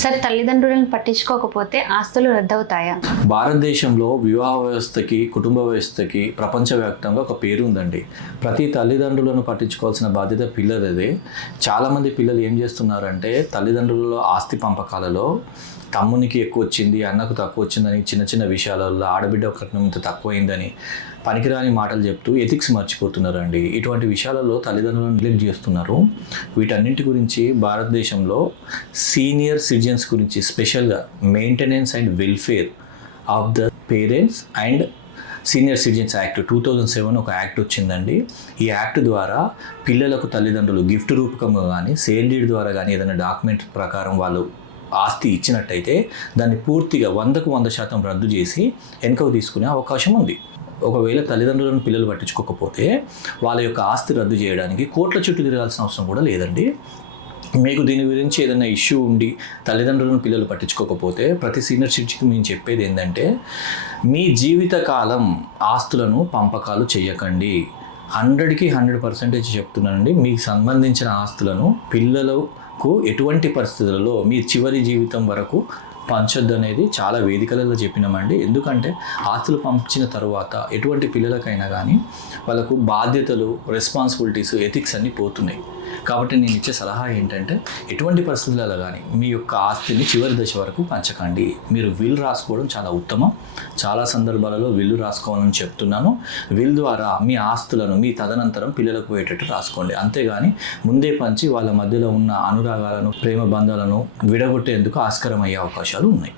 Sir, తల్లిదండ్రులను పట్టించుకోకపోతే ఆస్తులు రద్దవుతాయా? భారతదేశంలో వివాహ వ్యవస్థకి, కుటుంబ వ్యవస్థకి ప్రపంచవ్యాప్తంగా ఒక పేరు ఉందండి. ప్రతి తల్లిదండ్రులను పట్టించుకోవాల్సిన బాధ్యత పిల్లలదే. చాలామంది పిల్లలు ఏం చేస్తున్నారంటే తల్లిదండ్రులలో ఆస్తి పంపకాలలో తమ్మునికి ఎక్కువ వచ్చింది, అన్నకు తక్కువ వచ్చిందని చిన్న చిన్న విషయాలలో ఆడబిడ్డ కట్నం ఇంత తక్కువైందని పనికిరాని మాటలు చెప్తూ ఎథిక్స్ మర్చిపోతున్నారండి. ఇటువంటి విషయాలలో తల్లిదండ్రులను నెగ్లెక్ట్ చేస్తున్నారు. వీటన్నింటి గురించి భారతదేశంలో సీనియర్ సిటిజన్స్ గురించి స్పెషల్గా maintenance and welfare of the parents and senior citizens act 2007 ఒక యాక్ట్ వచ్చిందండి. ఈ యాక్ట్ ద్వారా పిల్లలకు తల్లిదండ్రులు గిఫ్ట్ రూపకంగా కానీ సేల్ డీడ్ ద్వారా కానీ ఏదైనా డాక్యుమెంట్ ప్రకారం వాళ్ళు ఆస్తి ఇచ్చినట్టయితే దాన్ని పూర్తిగా 100కు 100% రద్దు చేసి వెనుకకు తీసుకునే అవకాశం ఉంది. ఒకవేళ తల్లిదండ్రులను పిల్లలు పట్టించుకోకపోతే వాళ్ళ యొక్క ఆస్తి రద్దు చేయడానికి కోర్టుల చుట్టూ తిరగాల్సిన అవసరం కూడా లేదండి. మీకు దీని గురించి ఏదైనా ఇష్యూ ఉండి తల్లిదండ్రులను పిల్లలు పట్టించుకోకపోతే ప్రతి సీనియర్ సిటిజన్కి మేము చెప్పేది ఏంటంటే మీ జీవితకాలం ఆస్తులను పంపకాలు చేయకండి. 100కి 100% చెప్తున్నానండి. మీకు సంబంధించిన ఆస్తులను పిల్లలకు ఎటువంటి పరిస్థితులలో మీ చివరి జీవితం వరకు పంచొద్దు అనేది చాలా వేదికలలో చెప్పినామండి. ఎందుకంటే ఆస్తులు పంపించిన తర్వాత ఎటువంటి పిల్లలకైనా కానీ వాళ్ళకు బాధ్యతలు, రెస్పాన్సిబిలిటీస్, ఎథిక్స్ అన్నీ పోతున్నాయి. కాబట్టి నేను ఇచ్చే సలహా ఏంటంటే ఎటువంటి పరిస్థితులలో కానీ మీ యొక్క ఆస్తిని చివరి దశ వరకు పంచకండి. మీరు విల్ రాసుకోవడం చాలా ఉత్తమం. చాలా సందర్భాలలో విల్లు రాసుకోవాలని చెప్తున్నాను. విల్ ద్వారా మీ ఆస్తులను మీ తదనంతరం పిల్లలకు పోయేటట్టు రాసుకోండి. అంతేగాని ముందే పంచి వాళ్ళ మధ్యలో ఉన్న అనురాగాలను, ప్రేమ బంధాలను విడగొట్టేందుకు ఆస్కారం అయ్యే అవకాశాలు ఉన్నాయి.